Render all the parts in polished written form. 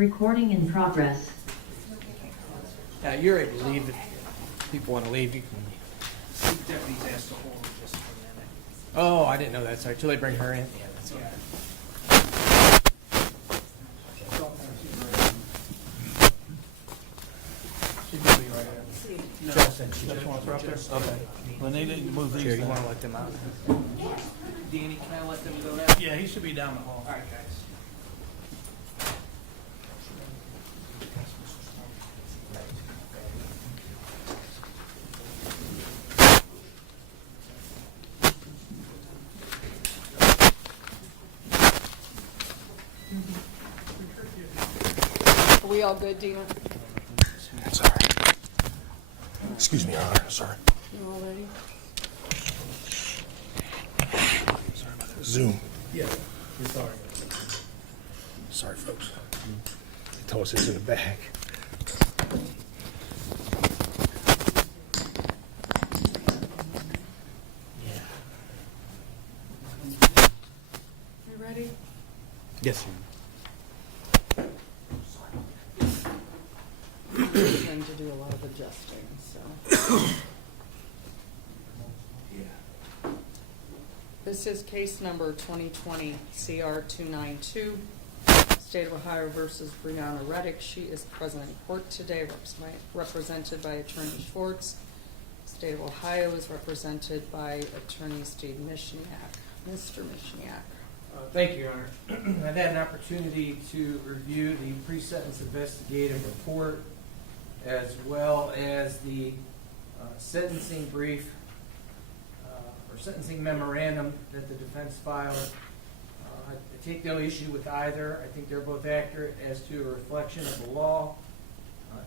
Recording in progress. Yeah, you're able to leave if people want to leave. You can. Deputies asked to hold just for a minute. Oh, I didn't know that. Sorry. Till they bring her in. Yeah, that's okay. She could be right there. No. Joel said she Just want to up there? Okay. When they didn't move these. Here, you then- want to let them out? Danny, can I let them go now? Yeah, he should be down the hall. All right, guys. Are we all good, Dina? Sorry. Excuse me, Your Honor. Sorry. You all ready? Sorry about that. Zoom. Yeah, we're sorry. Sorry, folks. They told us it's in the bag. You ready? Yes, sir. I tend to do a lot of adjusting, so. This is case number 2020 CR 292, State of Ohio versus Breyona Reddick. She is present in court today, represented by Attorney Schwartz. State of Ohio is represented by Attorney Steve Mishniak. Mr. Mishniak. Thank you, Your Honor. I've had an opportunity to review the pre-sentence investigative report as well as the sentencing brief or sentencing memorandum that the defense filed. I take no issue with either. I think they're both accurate as to a reflection of the law.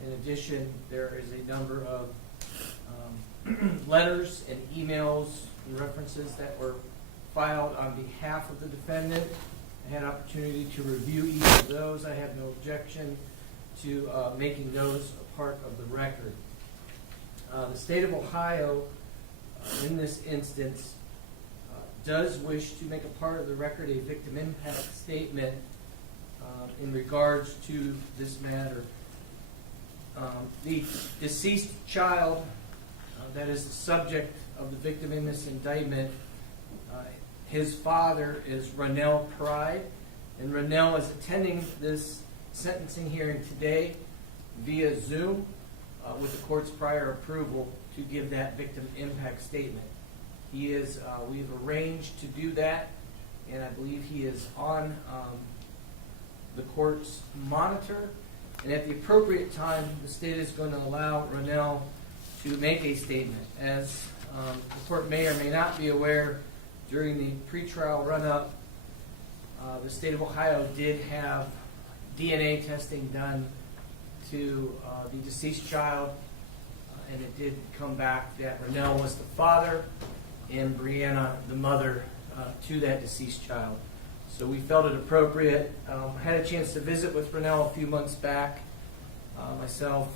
In addition, there is a number of letters and emails and references that were filed on behalf of the defendant. I had opportunity to review each of those. I have no objection to making those a part of the record. The state of Ohio, in this instance, does wish to make a part of the record a victim impact statement in regards to this matter. The deceased child that is the subject of the victim in this indictment, his father is Ronnelle Pride, and Ronnelle is attending this sentencing hearing today via Zoom with the court's prior approval to give that victim impact statement. He is, we've arranged to do that, and I believe he is on the court's monitor, and at the appropriate time, the state is going to allow Ronnelle to make a statement. As the court may or may not be aware, during the pretrial run-up, the state of Ohio did have DNA testing done to the deceased child, and it did come back that Ronnelle was the father and Brianna the mother to that deceased child. So we felt it appropriate. I had a chance to visit with Ronnelle a few months back, myself,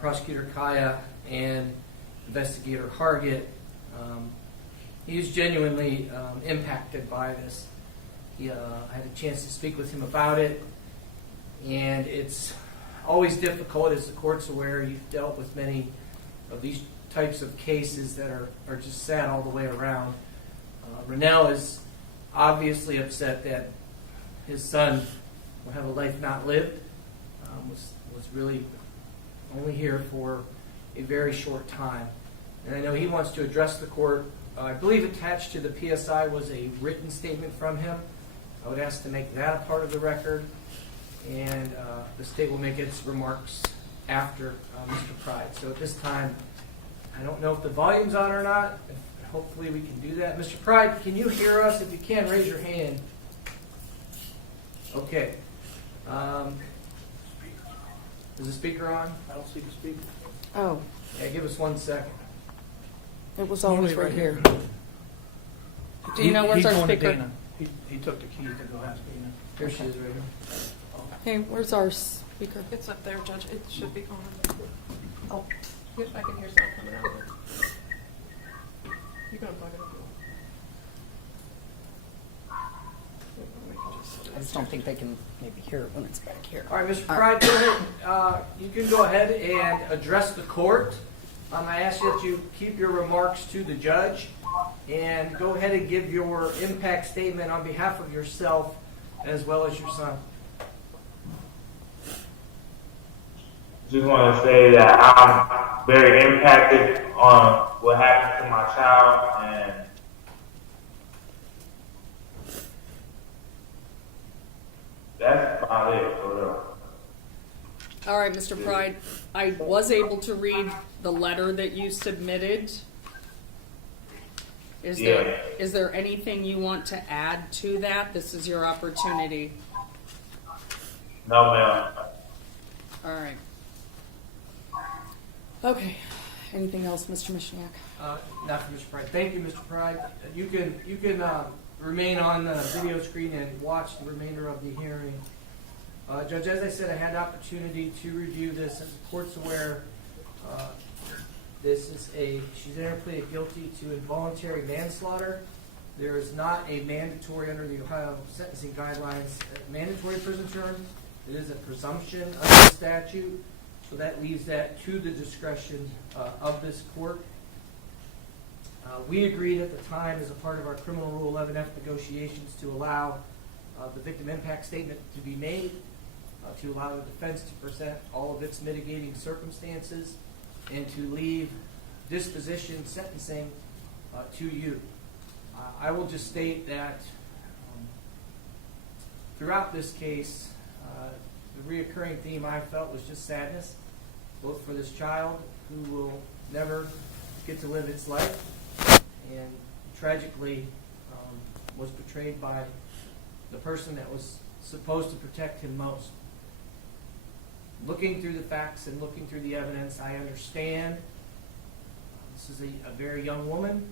Prosecutor Kaya, and Investigator Hargett. He was genuinely impacted by this. I had a chance to speak with him about it, and it's always difficult, as the court's aware. You've dealt with many of these types of cases that are just sad all the way around. Ronnelle is obviously upset that his son will have a life not lived, was really only here for a very short time. And I know he wants to address the court. I believe attached to the PSI was a written statement from him. I would ask to make that a part of the record, and the state will make its remarks after Mr. Pride. So at this time, I don't know if the volume's on or not. Hopefully we can do that. Mr. Pride, can you hear us? If you can, raise your hand. Okay. Is the speaker on? I don't see the speaker. Oh, Yeah, give us 1 second. it was always Normally right here. Do He- you know where's he's our going to speaker? Dana. He took the keys to go ask Dana. Here she is right here. Hey, where's our speaker? It's up there, Judge. It should be on. Oh, Yep, I can hear sound coming out of it. You can unplug it if you want. Yep, we can just I just don't think they can maybe hear it when it's back here. All right, Mr. Pride, go ahead. You can go ahead and address the court. I ask that you keep your remarks to the judge and go ahead and give your impact statement on behalf of yourself as well as your son. Just want to say that I'm very impacted on what happened to my child, and that's about it for real. All right, Mr. Pride, I was able to read the letter that you submitted. Is there anything you want to add to that? This is your opportunity. No, ma'am. All right. Okay. Anything else, Mr. Mishniak? Not for Mr. Pride. Thank you, Mr. Pride. You can remain on the video screen and watch the remainder of the hearing. Judge, as I said, I had the opportunity to review this, and the court's aware she's entered plea guilty to involuntary manslaughter. There is not a mandatory under the Ohio sentencing guidelines mandatory prison term. It is a presumption under the statute, so that leaves that to the discretion of this court. We agreed at the time as a part of our criminal rule 11F negotiations to allow the victim impact statement to be made, to allow the defense to present all of its mitigating circumstances, and to leave disposition sentencing to you. I will just state that throughout this case, the reoccurring theme I felt was just sadness, both for this child who will never get to live its life, and tragically was betrayed by the person that was supposed to protect him most. Looking through the facts and looking through the evidence, I understand this is a very young woman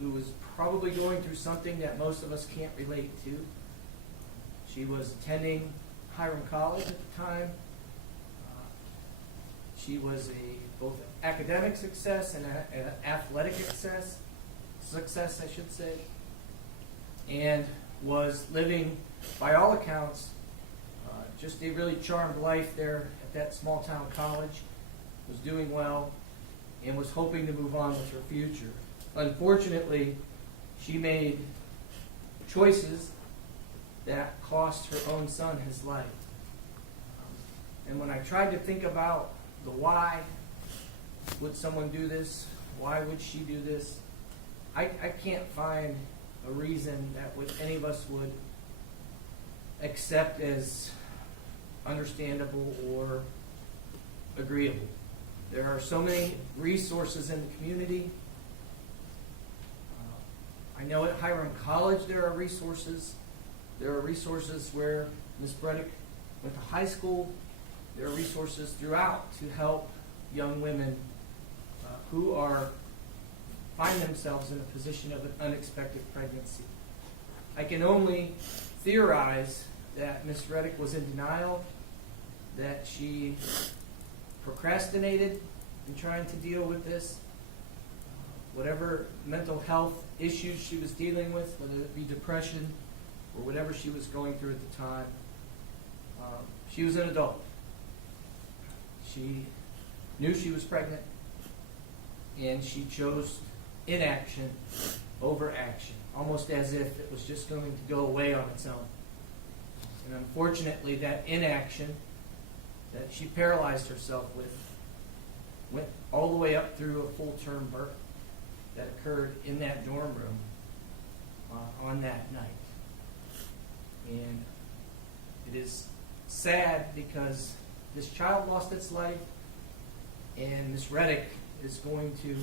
who was probably going through something that most of us can't relate to. She was attending Hiram College at the time. She was both an academic success and an athletic success, I should say, and was living, by all accounts, just a really charmed life there at that small town college, was doing well, and was hoping to move on with her future. Unfortunately, she made choices that cost her own son his life. And when I tried to think about the why would someone do this, why would she do this, I can't find a reason that any of us would accept as understandable or agreeable. There are so many resources in the community. I know at Hiram College there are resources. There are resources where Ms. Reddick went to high school. There are resources throughout to help young women who find themselves in a position of an unexpected pregnancy. I can only theorize that Ms. Reddick was in denial, that she procrastinated in trying to deal with this. Whatever mental health issues she was dealing with, whether it be depression or whatever she was going through at the time, she was an adult. She knew she was pregnant, and she chose inaction over action, almost as if it was just going to go away on its own. And unfortunately, that inaction that she paralyzed herself with went all the way up through a full-term birth that occurred in that dorm room on that night. And it is sad because this child lost its life, and Ms. Reddick is going to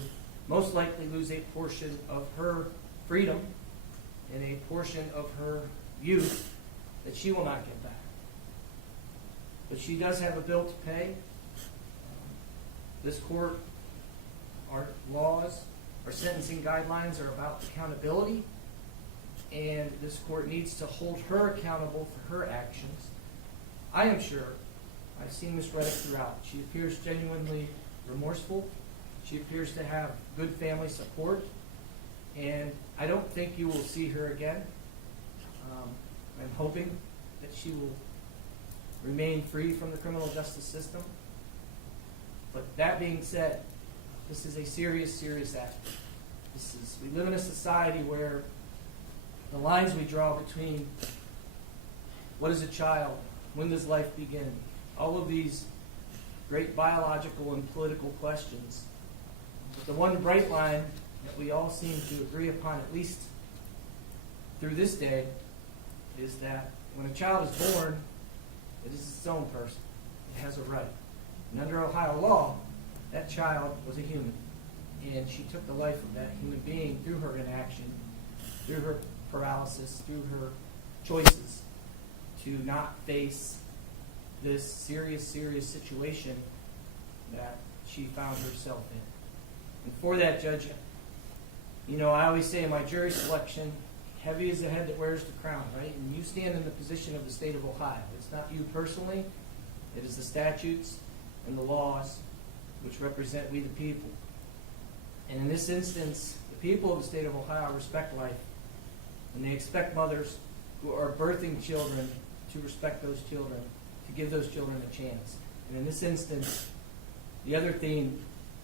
most likely lose a portion of her freedom and a portion of her youth that she will not get back. But she does have a bill to pay. This court, our laws, our sentencing guidelines are about accountability, and this court needs to hold her accountable for her actions. I am sure, I've seen Ms. Reddick throughout. She appears genuinely remorseful. She appears to have good family support, and I don't think you will see her again. I'm hoping that she will remain free from the criminal justice system. But that being said, this is a serious, serious act. We live in a society where the lines we draw between what is a child, when does life begin, all of these great biological and political questions. But the one bright line that we all seem to agree upon, at least through this day, is that when a child is born, it is its own person. It has a right. And under Ohio law, that child was a human. And she took the life of that human being through her inaction, through her paralysis, through her choices to not face this serious, serious situation that she found herself in. And for that, Judge, you know, I always say in my jury selection, heavy is the head that wears the crown, right? And you stand in the position of the state of Ohio. It's not you personally. It is the statutes and the laws which represent we the people. And in this instance, the people of the state of Ohio respect life. And they expect mothers who are birthing children to respect those children, to give those children a chance. And in this instance, the other theme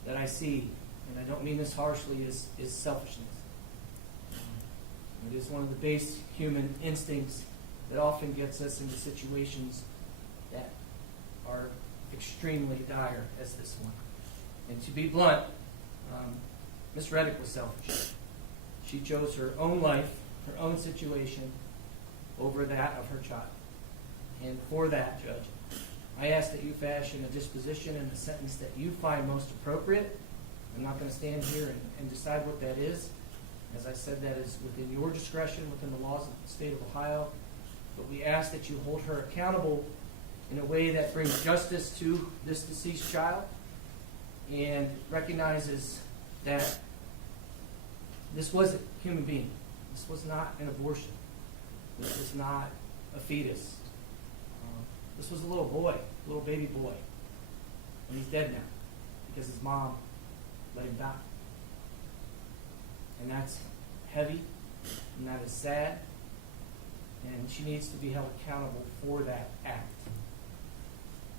that I see, and I don't mean this harshly, is selfishness. It is one of the base human instincts that often gets us into situations that are extremely dire as this one. And to be blunt, Ms. Reddick was selfish. She chose her own life, her own situation, over that of her child. And for that, Judge, I ask that you fashion a disposition and a sentence that you find most appropriate. I'm not going to stand here and decide what that is. As I said, that is within your discretion, within the laws of the state of Ohio. But we ask that you hold her accountable in a way that brings justice to this deceased child and recognizes that this was a human being. This was not an abortion. This was not a fetus. This was a little boy, a little baby boy. And he's dead now because his mom let him die. And that's heavy, and that is sad, and she needs to be held accountable for that act.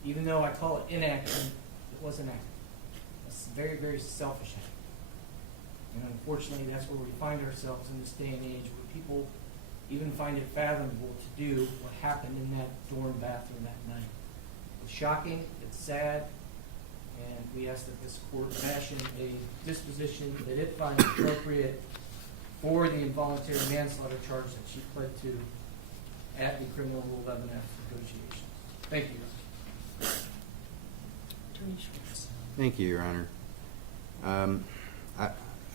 Even though I call it inaction, it was an act. It's a very, very selfish act. And unfortunately, that's where we find ourselves in this day and age, where people even find it fathomable to do what happened in that dorm bathroom that night. It's shocking, it's sad, and we ask that this court fashion a disposition that it finds appropriate for the involuntary manslaughter charge that she pled to at the criminal rule 11F negotiations. Thank you. Attorney Schwartz. Thank you, Your Honor.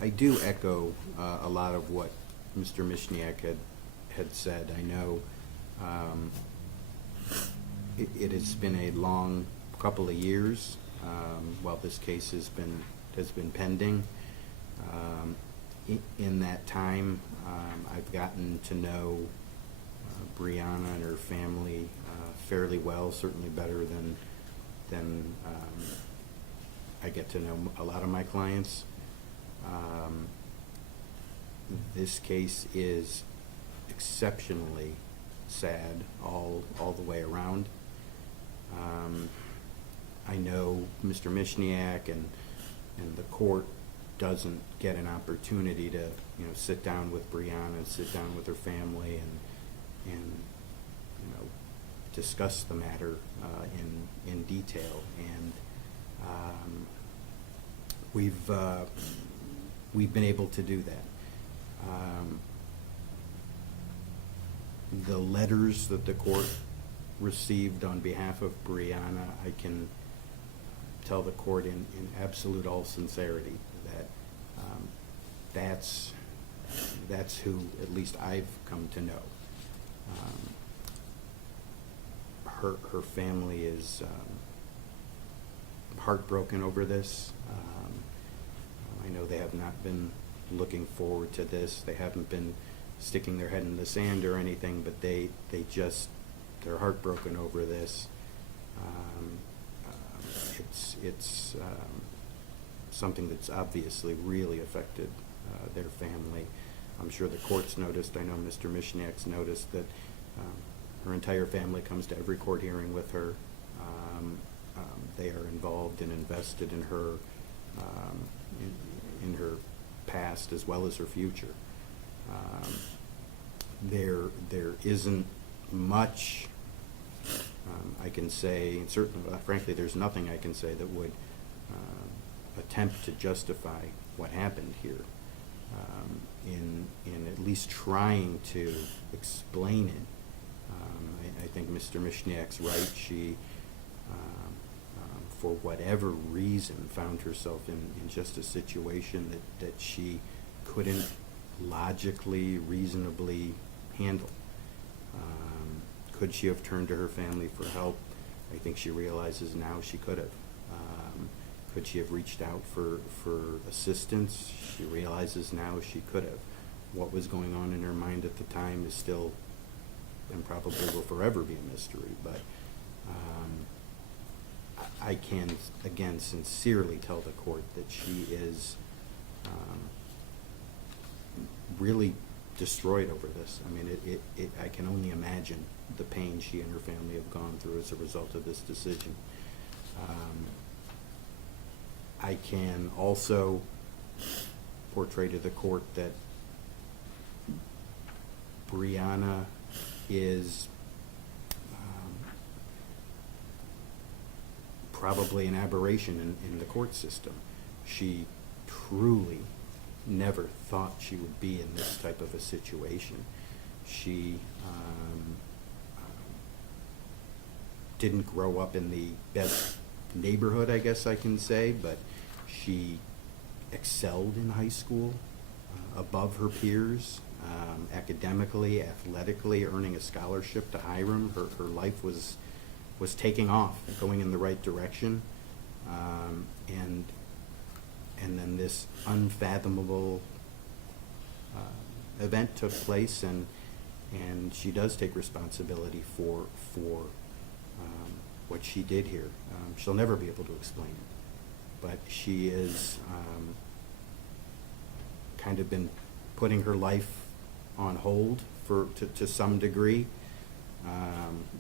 I do echo a lot of what Mr. Mishniak had said. I know it has been a long couple of years while this case has been pending. In that time, I've gotten to know Brianna and her family fairly well, certainly better than I get to know a lot of my clients. This case is exceptionally sad all the way around. I know Mr. Mishniak and the court doesn't get an opportunity to sit down with Brianna, sit down with her family, and discuss the matter in detail. And we've been able to do that. The letters that the court received on behalf of Brianna, I can tell the court in absolute all sincerity that that's who at least I've come to know. Her family is heartbroken over this. I know they have not been looking forward to this. They haven't been sticking their head in the sand or anything, but they're heartbroken over this. It's something that's obviously really affected their family. I'm sure the court's noticed. I know Mr. Mishniak's noticed that Her entire family comes to every court hearing with her. They are involved and invested in her, in her past as well as her future. There isn't much I can say, and certainly, frankly, there's nothing I can say that would attempt to justify what happened here. In at least trying to explain it, I think Mr. Mishniak's right. She, for whatever reason, found herself in just a situation that she couldn't logically, reasonably handle. Could she have turned to her family for help? I think she realizes now she could have. Could she have reached out for assistance? She realizes now she could have. What was going on in her mind at the time is still, and probably will forever be a mystery, but I can, again, sincerely tell the court that she is really destroyed over this. I mean, I can only imagine the pain she and her family have gone through as a result of this decision. I can also portray to the court that Brianna is probably an aberration in the court system. She truly never thought she would be in this type of a situation. She didn't grow up in the best neighborhood, I guess I can say, but she excelled in high school, above her peers, academically, athletically, earning a scholarship to Hiram. Her life was taking off, going in the right direction, and then this unfathomable event took place, and she does take responsibility for what she did here. She'll never be able to explain it, but she is kind of been putting her life on hold to some degree,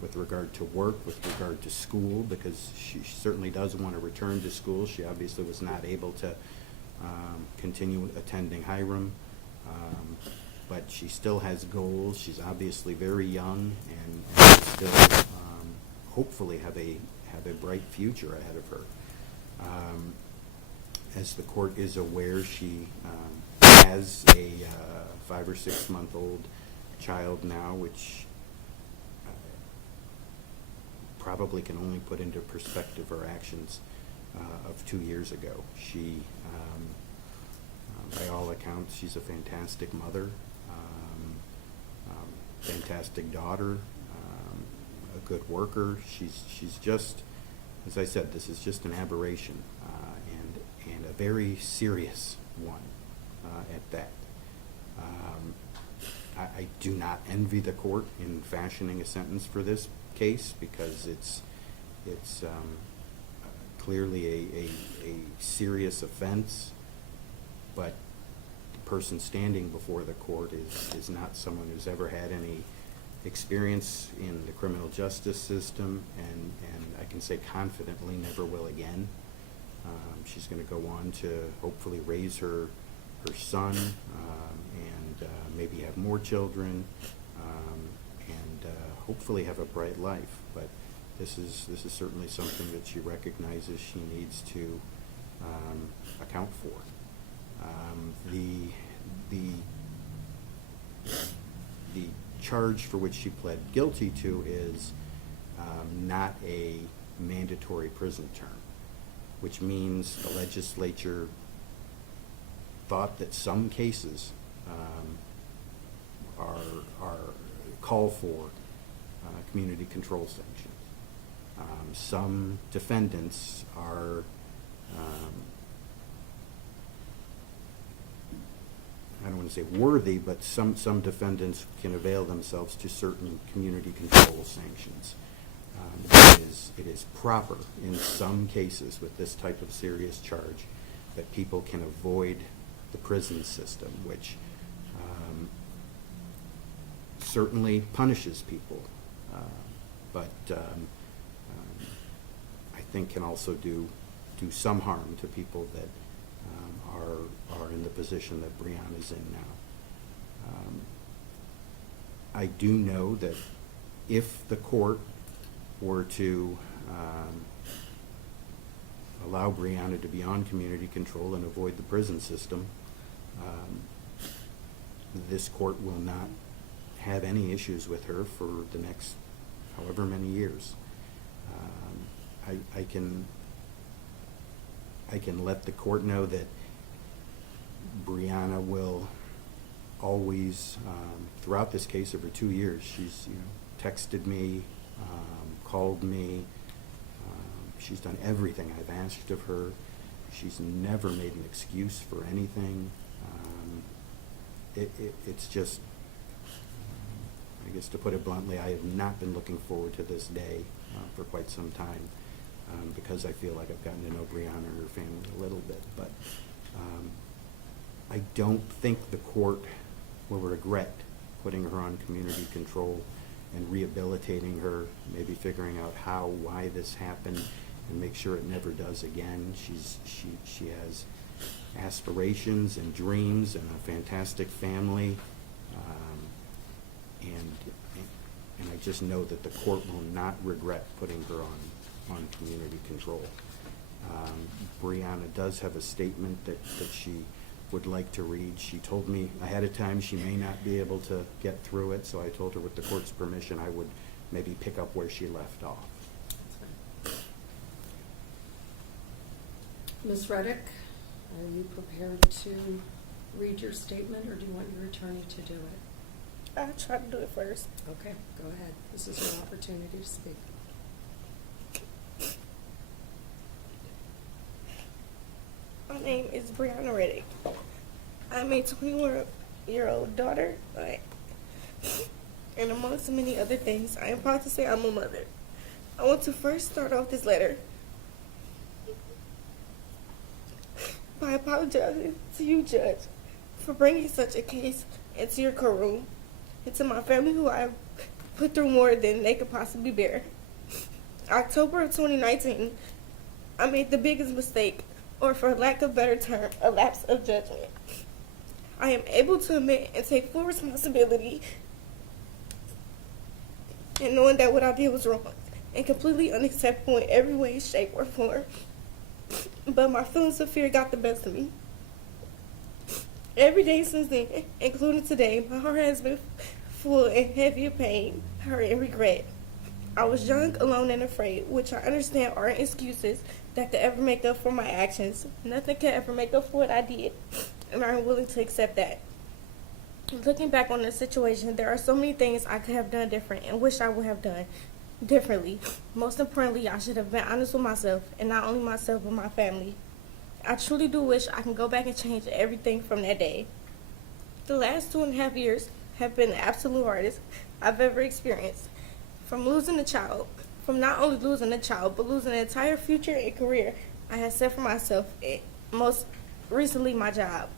with regard to work, with regard to school, because she certainly does want to return to school. She obviously was not able to continue attending Hiram, but she still has goals. She's obviously very young and will still hopefully have a bright future ahead of her. As the court is aware, she has a 5 or 6 month old child now, which probably can only put into perspective her actions of 2 years ago. She, by all accounts, she's a fantastic mother, fantastic daughter, a good worker. She's just, as I said, this is just an aberration, and a very serious one at that. I do not envy the court in fashioning a sentence for this case, because it's clearly a serious offense, but the person standing before the court is not someone who's ever had any experience in the criminal justice system, and I can say confidently never will again. She's going to go on to hopefully raise her son, and maybe have more children, and hopefully have a bright life. But this is certainly something that she recognizes she needs to account for. The charge for which she pled guilty to is not a mandatory prison term, which means the legislature thought that some cases are call for community control sanctions. Some defendants are I don't want to say worthy, but some defendants can avail themselves to certain community control sanctions. It is proper in some cases with this type of serious charge that people can avoid the prison system, which certainly punishes people I think can also do some harm to people that are in the position that Brianna is in now. I do know that if the court were to allow Brianna to be on community control and avoid the prison system, this court will not have any issues with her for the next however many years. I can let the court know that Brianna will always, throughout this case over 2 years, she's texted me, called me. She's done everything I've asked of her. She's never made an excuse for anything. It's just, I guess to put it bluntly, I have not been looking forward to this day for quite some time because I feel like I've gotten to know Brianna and her family a little bit. But I don't think the court will regret putting her on community control and rehabilitating her, maybe figuring out why this happened, and make sure it never does again. She has aspirations and dreams and a fantastic family, and I just know that the court will not regret putting her on community control. Brianna does have a statement that she would like to read. She told me ahead of time she may not be able to get through it, so I told her with the court's permission I would maybe pick up where she left off. Ms. Reddick, are you prepared to read your statement, or do you want your attorney to do it? I'll try to do it first. Okay, go ahead. This is your opportunity to speak. My name is Breyona Reddick. I'm a 21-year-old daughter, and amongst many other things, I am proud to say I'm a mother. I want to first start off this letter by apologizing to you, Judge, for bringing such a case into your courtroom, and to my family who I have put through more than they could possibly bear. October of 2019, I made the biggest mistake, or for lack of a better term, a lapse of judgment. I am able to admit and take full responsibility in knowing that what I did was wrong and completely unacceptable in every way, shape, or form. But my feelings of fear got the best of me. Every day since then, including today, my heart has been full and heavy of pain, hurt, and regret. I was young, alone, and afraid, which I understand aren't excuses that could ever make up for my actions. Nothing can ever make up for what I did, and I'm willing to accept that. Looking back on the situation, there are so many things I could have done different and wish I would have done differently. Most importantly, I should have been honest with myself, and not only myself, but my family. I truly do wish I can go back and change everything from that day. The last 2.5 years have been the absolute hardest I've ever experienced. From losing a child, from not only losing a child, but losing the entire future and career I had set for myself, and most recently my job.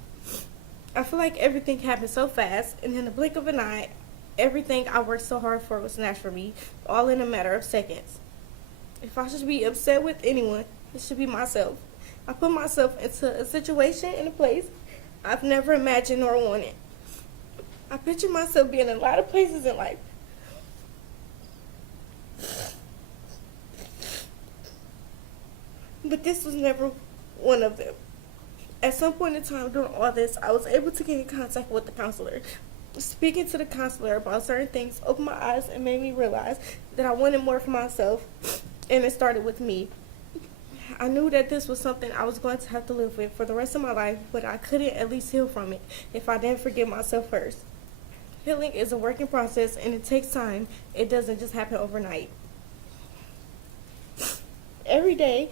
I feel like everything happened so fast, and in the blink of an eye, everything I worked so hard for was snatched from me, all in a matter of seconds. If I should be upset with anyone, it should be myself. I put myself into a situation and a place I've never imagined or wanted. I picture myself being in a lot of places in life. But this was never one of them. At some point in time during all this, I was able to get in contact with the counselor. Speaking to the counselor about certain things opened my eyes and made me realize that I wanted more for myself, and it started with me. I knew that this was something I was going to have to live with for the rest of my life, but I couldn't at least heal from it if I didn't forgive myself first. Healing is a working process, and it takes time. It doesn't just happen overnight. Every day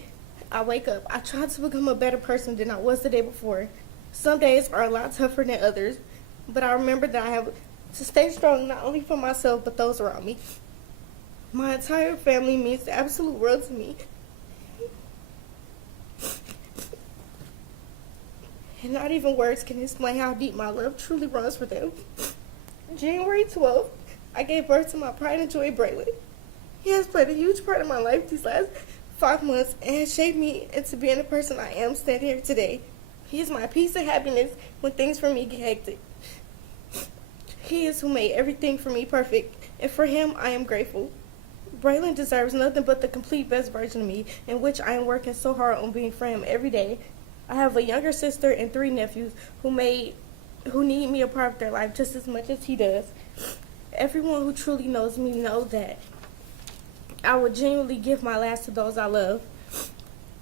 I wake up, I try to become a better person than I was the day before. Some days are a lot tougher than others, but I remember that I have to stay strong not only for myself, but those around me. My entire family means the absolute world to me. And not even words can explain how deep my love truly runs for them. January 12th, I gave birth to my pride and joy, Braylon. He has played a huge part in my life these last 5 months and has shaped me into being the person I am standing here today. He is my peace and happiness when things for me get hectic. He is who made everything for me perfect, and for him I am grateful. Braylon deserves nothing but the complete best version of me, in which I am working so hard on being for him every day. I have a younger sister and 3 nephews who need me a part of their life just as much as he does. Everyone who truly knows me knows that I would genuinely give my last to those I love.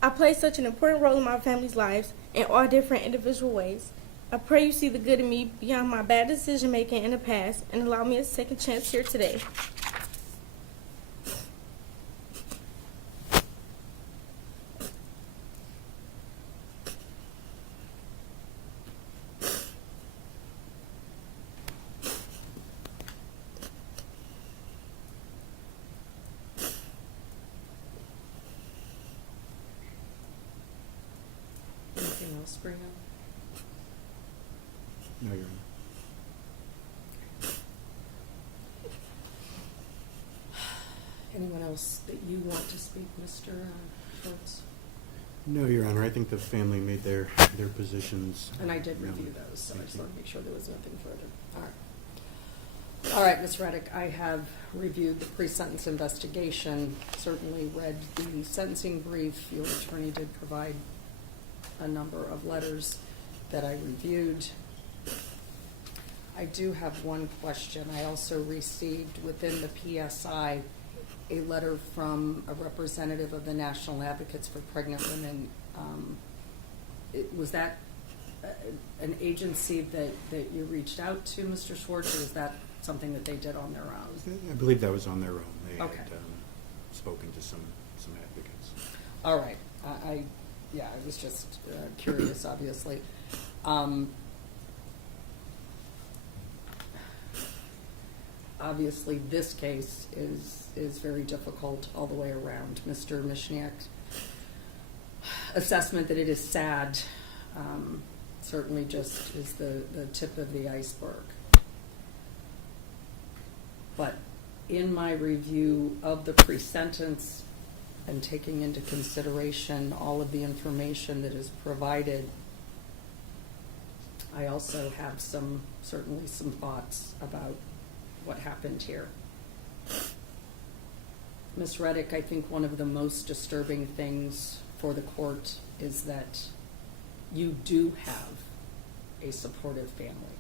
I play such an important role in my family's lives in all different individual ways. I pray you see the good in me beyond my bad decision making in the past and allow me a second chance here today. Anything else, Brianna? No, Your Honor. Anyone else that you want to speak, Mr. Schwartz? No, Your Honor. I think the family made their positions. And I did known. review those, so I Thank just you. want to make sure there was nothing further. All right. All right, Ms. Reddick, I have reviewed the pre-sentence investigation, certainly read the sentencing brief. Your attorney did provide a number of letters that I reviewed. I do have one question. I also received within the PSI a letter from a representative of the National Advocates for Pregnant Women. Was that an agency that you reached out to, Mr. Schwartz, or is that something that they did on their own? I believe that was on their own. They Okay. had spoken to some advocates. All right. I was just curious, obviously. Obviously, this case is very difficult all the way around. Mr. Mishniak's assessment that it is sad certainly just is the tip of the iceberg. But in my review of the pre-sentence and taking into consideration all of the information that is provided, I also have certainly some thoughts about what happened here. Ms. Reddick, I think one of the most disturbing things for the court is that you do have a supportive family.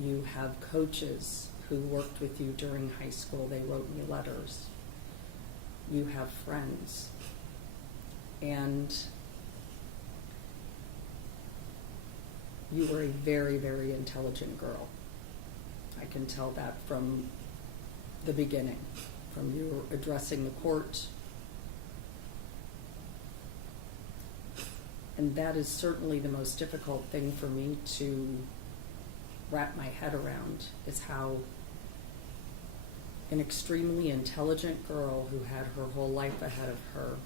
You have coaches who worked with you during high school. They wrote me letters. You have friends. And you were a very, very intelligent girl. I can tell that from the beginning, from you addressing the court. And that is certainly the most difficult thing for me to wrap my head around, is how an extremely intelligent girl who had her whole life ahead of her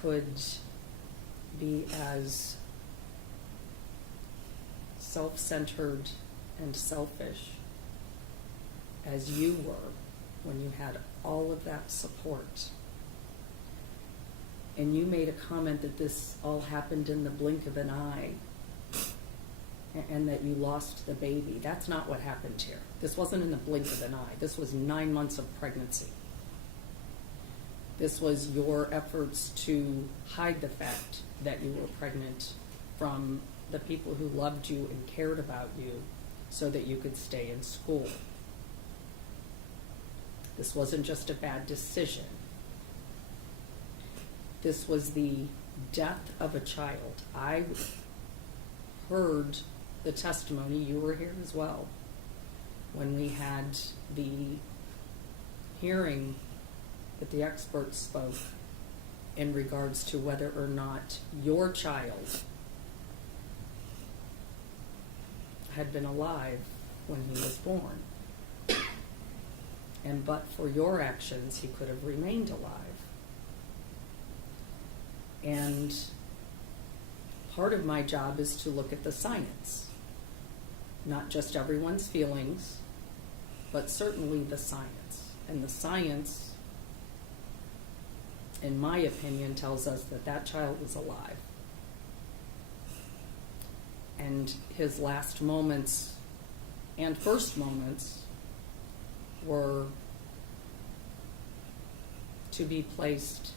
could be as self-centered and selfish as you were when you had all of that support. And you made a comment that this all happened in the blink of an eye and that you lost the baby. That's not what happened here. This wasn't in the blink of an eye. This was 9 months of pregnancy. This was your efforts to hide the fact that you were pregnant from the people who loved you and cared about you so that you could stay in school. This wasn't just a bad decision. This was the death of a child. I heard the testimony, you were here as well, when we had the hearing that the experts spoke in regards to whether or not your child had been alive when he was born. And but for your actions, he could have remained alive. And part of my job is to look at the science, not just everyone's feelings, but certainly the science. And the science, in my opinion, tells us that that child was alive. And his last moments and first moments were to be placed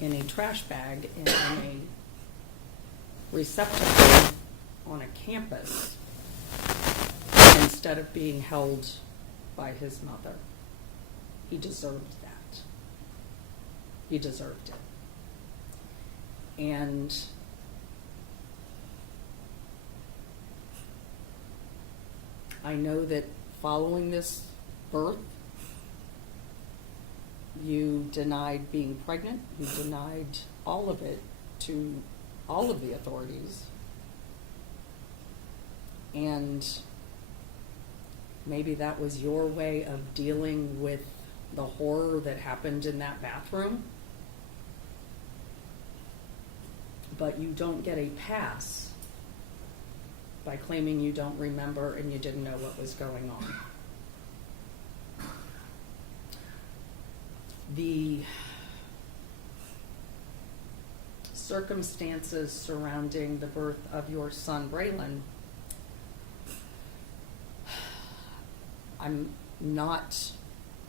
in a trash bag in a receptacle on a campus instead of being held by his mother. He deserved that. He deserved it. And I know that following this birth, you denied being pregnant, you denied all of it to all of the authorities. And maybe that was your way of dealing with the horror that happened in that bathroom. But you don't get a pass by claiming you don't remember and you didn't know what was going on. The circumstances surrounding the birth of your son, Braylon, I'm not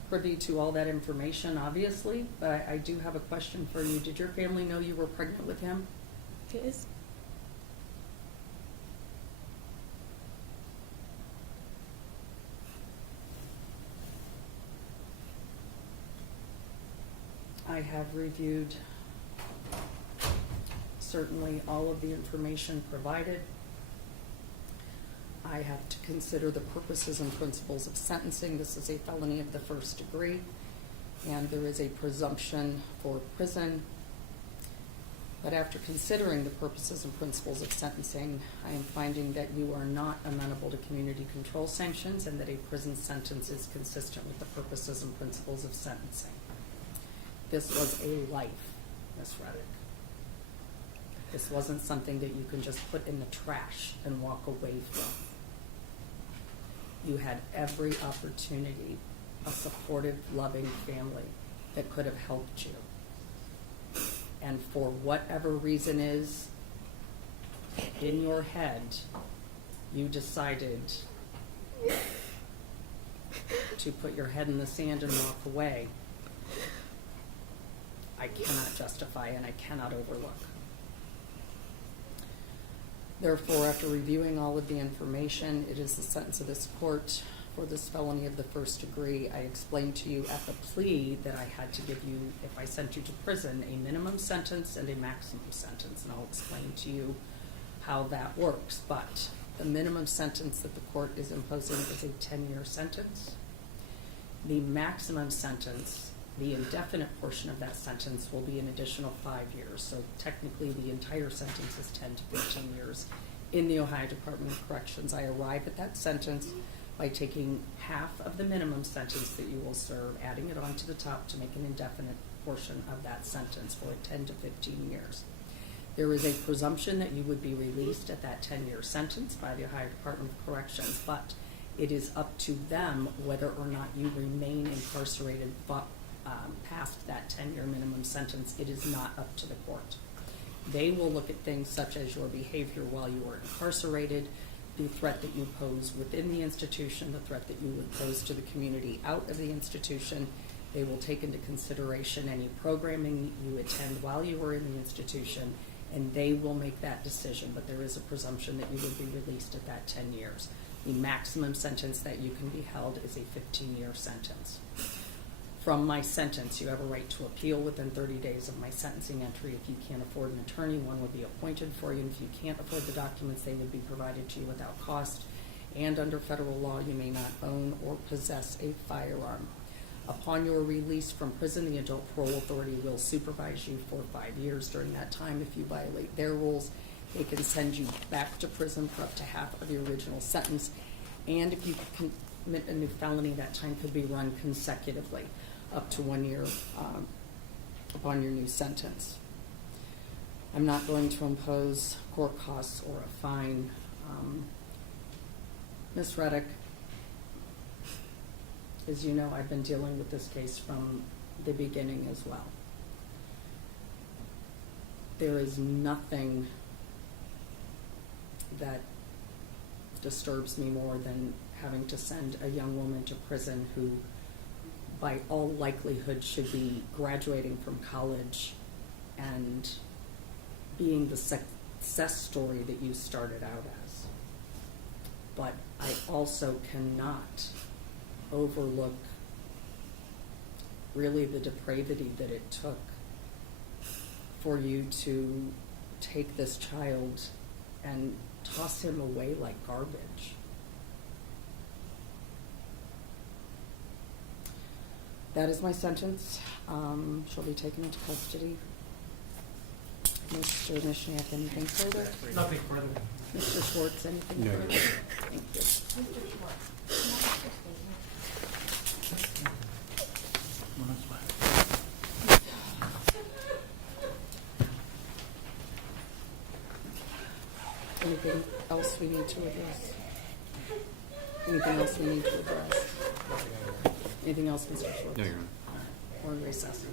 privy to all that information, obviously, but I do have a question for you. Did your family know you were pregnant with him? Yes. I have reviewed certainly all of the information provided. I have to consider the purposes and principles of sentencing. This is a felony of the first degree, and there is a presumption for prison. But after considering the purposes and principles of sentencing, I am finding that you are not amenable to community control sanctions and that a prison sentence is consistent with the purposes and principles of sentencing. This was a life, Ms. Reddick. This wasn't something that you can just put in the trash and walk away from. You had every opportunity, a supportive, loving family that could have helped you. And for whatever reason is, in your head, you decided to put your head in the sand and walk away. I cannot justify and I cannot overlook. Therefore, after reviewing all of the information, it is the sentence of this court for this felony of the first degree. I explained to you at the plea that I had to give you, if I sent you to prison, a minimum sentence and a maximum sentence, and I'll explain to you how that works. But the minimum sentence that the court is imposing is a 10-year sentence. The maximum sentence, the indefinite portion of that sentence, will be an additional 5 years. So technically the entire sentence is 10 to 15 years in the Ohio Department of Corrections. I arrive at that sentence by taking half of the minimum sentence that you will serve, adding it on to the top to make an indefinite portion of that sentence for 10 to 15 years. There is a presumption that you would be released at that 10-year sentence by the Ohio Department of Corrections, but it is up to them whether or not you remain incarcerated past that 10-year minimum sentence. It is not up to the court. They will look at things such as your behavior while you were incarcerated, the threat that you pose within the institution, the threat that you would pose to the community out of the institution. They will take into consideration any programming you attend while you were in the institution, and they will make that decision. But there is a presumption that you would be released at that 10 years. The maximum sentence that you can be held is a 15-year sentence. From my sentence, you have a right to appeal within 30 days of my sentencing entry. If you can't afford an attorney, one would be appointed for you. And if you can't afford the documents, they would be provided to you without cost. And under federal law, you may not own or possess a firearm. Upon your release from prison, the Adult Parole Authority will supervise you for 5 years. During that time, if you violate their rules, they can send you back to prison for up to half of your original sentence. And if you commit a new felony, that time could be run consecutively up to 1 year upon your new sentence. I'm not going to impose court costs or a fine. Ms. Reddick, as you know, I've been dealing with this case from the beginning as well. There is nothing that disturbs me more than having to send a young woman to prison who, by all likelihood, should be graduating from college and being the success story that you started out as. But I also cannot overlook really the depravity that it took for you to take this child and toss him away like garbage. That is my sentence. She'll be taken into custody. Mr. Mishniak, anything further? Nothing further. Mr. Schwartz, anything No. further? Thank you. Anything else we need to address? Anything else we need to address? Anything else, Mr. Schwartz? No, Your Honor. We're in recess.